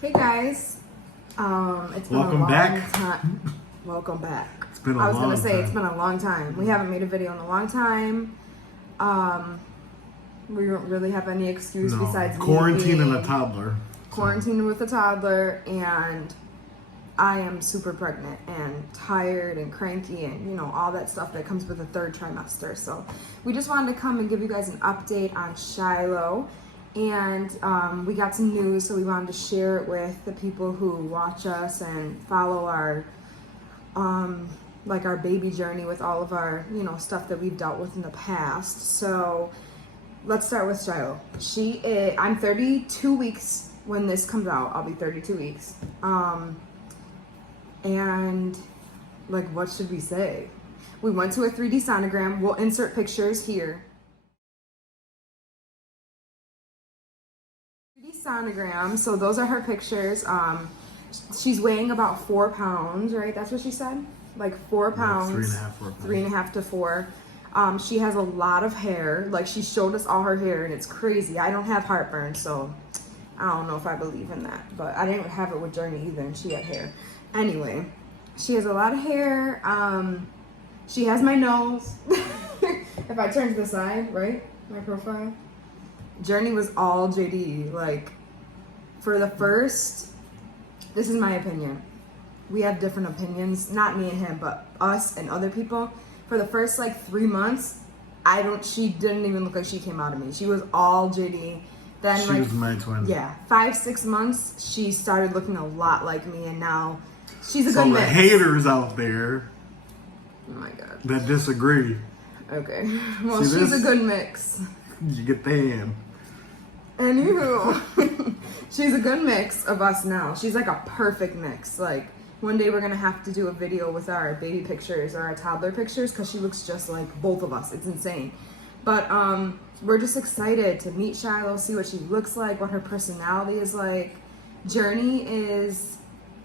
Hey guys, it's been Welcome a long back. time. Welcome back. It's been a I was long gonna say time. it's been a long time. We haven't made a video in a long time. We don't really have any excuse No. besides me Quarantine and a being toddler. quarantined with a toddler, and I am super pregnant and tired and cranky and all that stuff that comes with the third trimester. So we just wanted to come and give you guys an update on Shiloh. And we got some news, so we wanted to share it with the people who watch us and follow our our baby journey with all of our stuff that we've dealt with in the past. So let's start with Shiloh. I'm 32 weeks when this comes out. I'll be 32 weeks. And what should we say? We went to a 3D sonogram. We'll insert pictures here. Sonogram, so those are her pictures. She's weighing about 4 pounds, right? That's what she said, like 4 pounds, 3.5 to 4. She has a lot of hair. Like, she showed us all her hair, and it's crazy. I don't have heartburn, so I don't know if I believe in that, but I didn't have it with Journey either, and she had hair. Anyway, she has a lot of hair. She has my nose. If I turn to the side, right, my profile, Journey was all JD. Like, for the first, this is my opinion. We have different opinions, not me and him, but us and other people. For the first 3 months, she didn't even look like she came out of me. She was all JD. Then she was my twin. Yeah, 5-6 months, she started looking a lot like me, and now she's a so good the mix. haters out there Oh my god. that disagree. Okay. Well, See she's this? a good mix. You get the hand. Anywho, she's a good mix of us now. She's like a perfect mix. Like, one day we're gonna have to do a video with our baby pictures or our toddler pictures because she looks just like both of us. It's insane. But we're just excited to meet Shiloh, see what she looks like, what her personality is like. Journey is,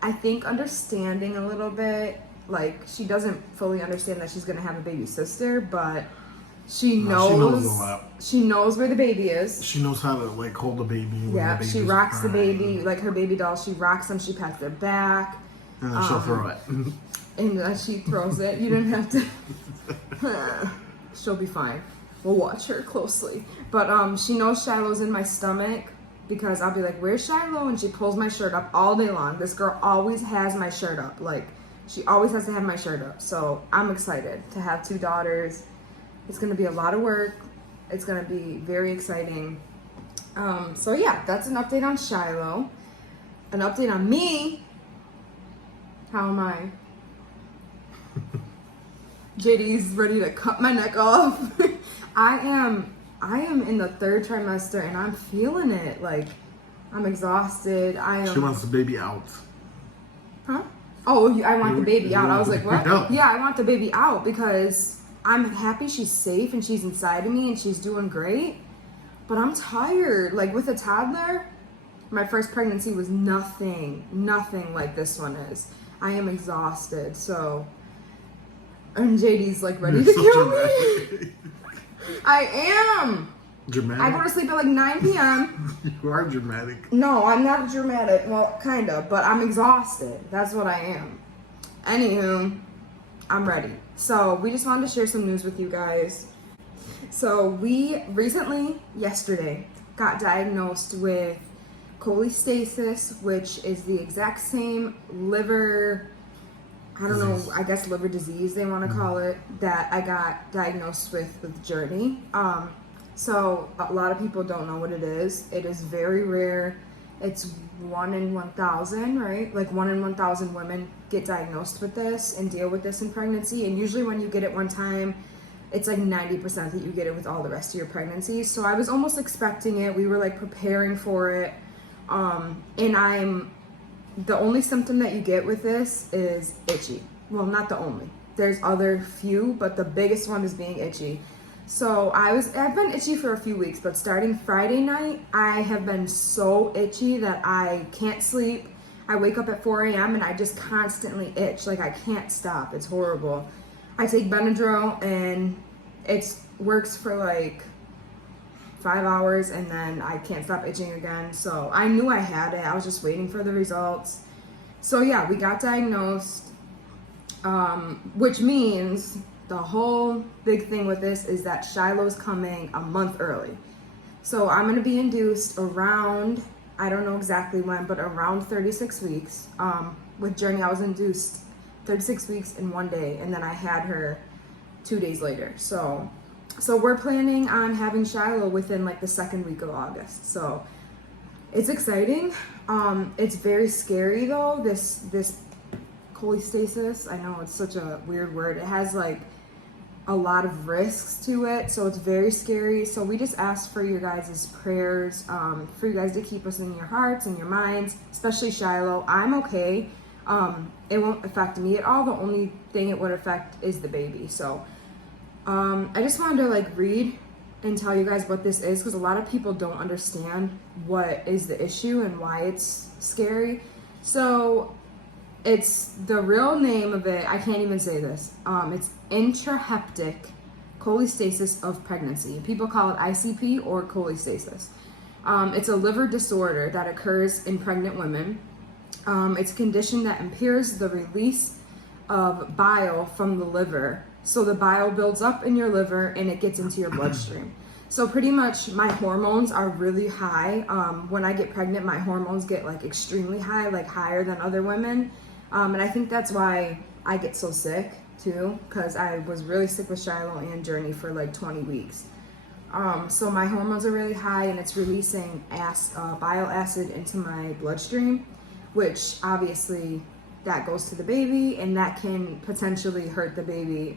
I think, understanding a little bit. Like, she doesn't fully understand that she's gonna have a baby sister, but she knows a lot. She knows where the baby is. She knows how to hold the baby. Yeah, the she baby's rocks the crying. baby, like her baby doll. She rocks them. She pats their back, And then she'll throw it. and she throws it. You didn't have to. She'll be fine. We'll watch her closely. But she knows Shiloh's in my stomach because I'll be like, "Where's Shiloh?" And she pulls my shirt up all day long. This girl always has my shirt up. Like, she always has to have my shirt up. So I'm excited to have 2 daughters. It's gonna be a lot of work. It's gonna be very exciting. So yeah, that's an update on Shiloh. An update on me. How am I? JD's ready to cut my neck off. I am in the 3rd trimester and I'm feeling it. Like, I'm exhausted. She wants the baby out. Huh? Oh, I want the baby out. I was like, what? No. Yeah, I want the baby out because I'm happy she's safe and she's inside of me and she's doing great. But I'm tired. Like, with a toddler, my first pregnancy was nothing like this one is. I am exhausted. So, and JD's like ready to kill me. I am. Dramatic. I go to sleep at 9 p.m. You are dramatic. No, I'm not dramatic. Well, kind of, but I'm exhausted. That's what I am. Anywho, I'm ready. So we just wanted to share some news with you guys. So we recently, yesterday, got diagnosed with cholestasis, which is the exact same liver, I guess liver disease they want to call it, that I got diagnosed with Journey. So a lot of people don't know what it is. It is very rare. It's 1 in 1,000, right? Like 1 in 1,000 women get diagnosed with this and deal with this in pregnancy. And usually when you get it one time, it's 90% that you get it with all the rest of your pregnancies. So I was almost expecting it. We were preparing for it. And the only symptom that you get with this is itchy. Well, not the only. There's other few, but the biggest one is being itchy. So I've been itchy for a few weeks, but starting Friday night, I have been so itchy that I can't sleep. I wake up at 4 a.m. and I just constantly itch. Like, I can't stop. It's horrible. I take Benadryl and it works for 5 hours, and then I can't stop itching again. So I knew I had it. I was just waiting for the results. So yeah, we got diagnosed, which means the whole big thing with this is that Shiloh's coming a month early. So I'm going to be induced around, I don't know exactly when, but around 36 weeks. With Journey, I was induced 36 weeks in 1 day, and then I had her 2 days later. So we're planning on having Shiloh within like the second week of August. So it's exciting. It's very scary though, this cholestasis. I know it's such a weird word. It has like a lot of risks to it, so it's very scary. So we just ask for your guys' prayers, for you guys to keep us in your hearts and your minds, especially Shiloh. I'm okay. It won't affect me at all. The only thing it would affect is the baby. So I just wanted to like read and tell you guys what this is, because a lot of people don't understand what is the issue and why it's scary. So it's the real name of it. I can't even say this. It's intrahepatic cholestasis of pregnancy. People call it ICP or cholestasis. It's a liver disorder that occurs in pregnant women. It's a condition that impairs the release of bile from the liver. So the bile builds up in your liver and it gets into your bloodstream. So pretty much my hormones are really high. When I get pregnant, my hormones get like extremely high, like higher than other women. And I think that's why I get so sick too, because I was really sick with Shiloh and Journey for like 20 weeks. So my hormones are really high, and it's releasing bile acid into my bloodstream, which obviously that goes to the baby, and that can potentially hurt the baby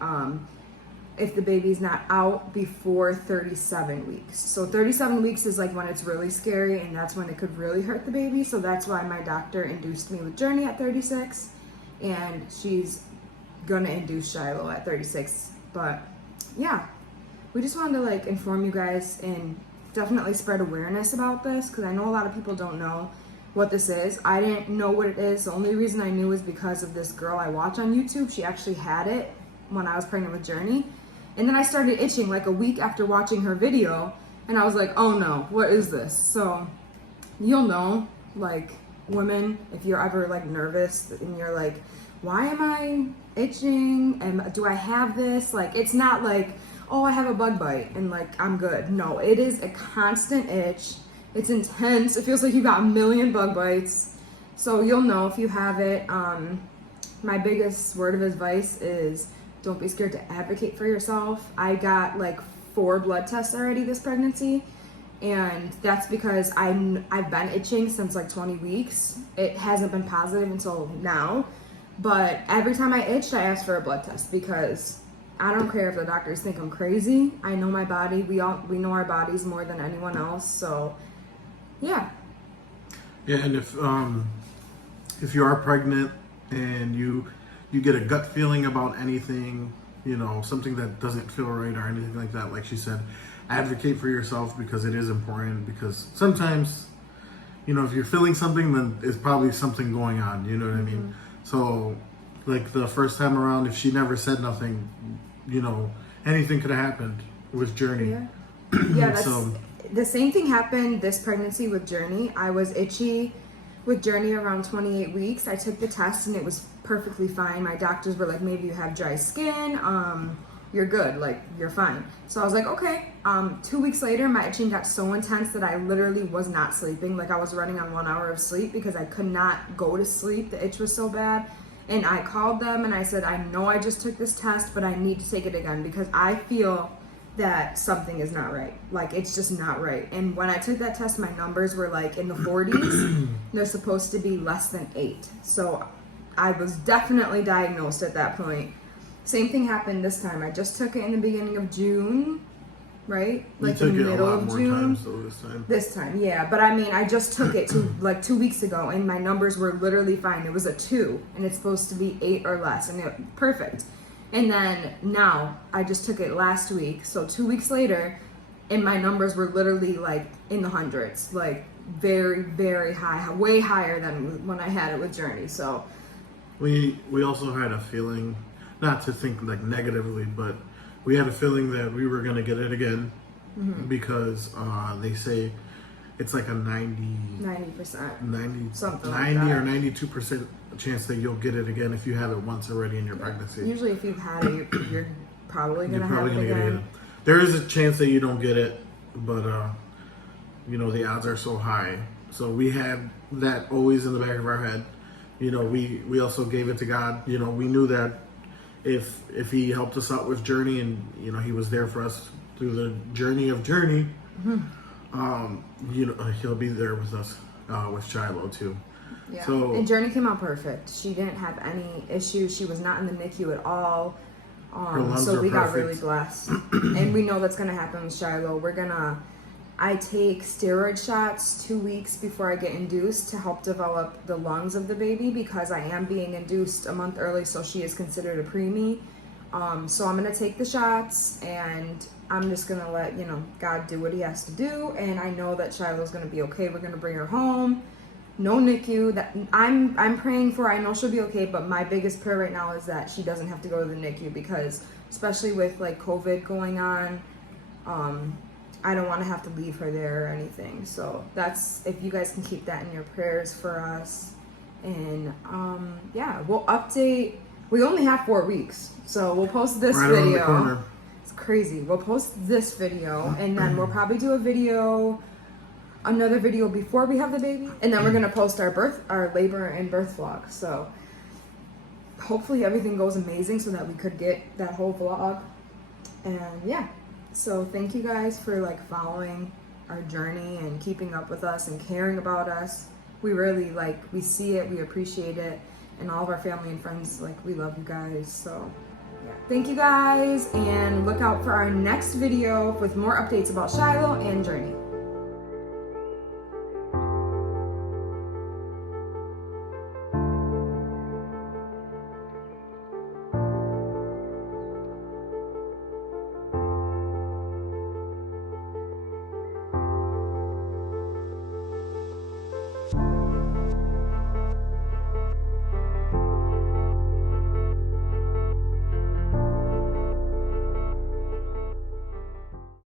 if the baby's not out before 37 weeks. So 37 weeks is like when it's really scary, and that's when it could really hurt the baby. So that's why my doctor induced me with Journey at 36, and she's gonna induce Shiloh at 36. But yeah, we just wanted to like inform you guys and definitely spread awareness about this, because I know a lot of people don't know what this is. I didn't know what it is. The only reason I knew is because of this girl I watch on YouTube. She actually had it when I was pregnant with Journey. And then I started itching like a week after watching her video, and I was like, oh no, what is this? So you'll know, like, women, if you're ever like nervous and you're like, why am I itching? And do I have this? Like, it's not like, oh, I have a bug bite and like I'm good. No, it is a constant itch. It's intense. It feels like you got a million bug bites. So you'll know if you have it. My biggest word of advice is don't be scared to advocate for yourself. I got like 4 blood tests already this pregnancy, and that's because I've been itching since like 20 weeks. It hasn't been positive until now, but every time I itched, I asked for a blood test, because I don't care if the doctors think I'm crazy. I know my body. We know our bodies more than anyone else. So yeah. Yeah, and if you are pregnant and you get a gut feeling about anything, you know, something that doesn't feel right or anything like that, like she said, advocate for yourself, because it is important. Because sometimes, you know, if you're feeling something, then it's probably something going on, you know what I mean? So like the first time around, if she never said nothing, you know, anything could have happened with Journey. Yeah, yeah, that's So- the same thing happened this pregnancy with Journey. I was itchy with Journey around 28 weeks. I took the test and it was perfectly fine. My doctors were like, maybe you have dry skin, you're good, like you're fine. So I was like, okay. 2 weeks later, my itching got so intense that I literally was not sleeping. Like I was running on 1 hour of sleep because I could not go to sleep. The itch was so bad. And I called them and I said, I know I just took this test, but I need to take it again because I feel that something is not right. Like it's just not right. And when I took that test, my numbers were like in the 40s. They're supposed to be less than 8. So I was definitely diagnosed at that point. Same thing happened this time. I just took it in the beginning of June, right? Like the middle of June. This time, yeah. But I mean, I just took it like 2 weeks ago, and my numbers were literally fine. It was a 2, and it's supposed to be 8 or less, and perfect. And then now I just took it last week, so 2 weeks later, and my numbers were literally like in the hundreds, like very, very high, way higher than when I had it with Journey. So we also had a feeling, not to think like negatively, but we had a feeling that we were gonna get it again, because they say it's like a 90%. 90 Something like 90 that. or 92% chance that you'll get it again if you had it once already in your pregnancy. Usually, if you've had it, you're probably You're gonna probably have it gonna get it again. again. There is a chance that you don't get it, but you know, the odds are so high. So we had that always in the back of our head. You know, we also gave it to God. You know, we knew that if He helped us out with Journey, and you know, He was there for us through the journey of Journey, you know, He'll be there with us with Shiloh too. Yeah. So- and Journey came out perfect. She didn't have any issues. She was not in the NICU at all. lungs So are we got perfect. really blessed. And we know that's gonna happen with Shiloh. I take steroid shots 2 weeks before I get induced to help develop the lungs of the baby, because I am being induced a month early, so she is considered a preemie. So I'm gonna take the shots, and I'm just gonna let, you know, God do what He has to do. And I know that Shiloh's gonna be okay. We're gonna bring her home. No NICU. That I'm praying for. I know she'll be okay, but my biggest prayer right now is that she doesn't have to go to the NICU, because especially with like COVID going on, I don't want to have to leave her there or anything. So that's, if you guys can keep that in your prayers for us. And yeah, we'll update. We only have 4 weeks, so we'll post this Right around the video. corner. It's crazy. We'll post this video, and then we'll probably do another video before we have the baby, and then we're gonna post our labor and birth vlog. So hopefully everything goes amazing, so that we could get that whole vlog. And yeah, so thank you guys for like following our journey and keeping up with us and caring about us. We really we see it, we appreciate it, and all of our family and friends, we love you guys. So yeah, thank you guys, and look out for our next video with more updates about Shiloh and Journey.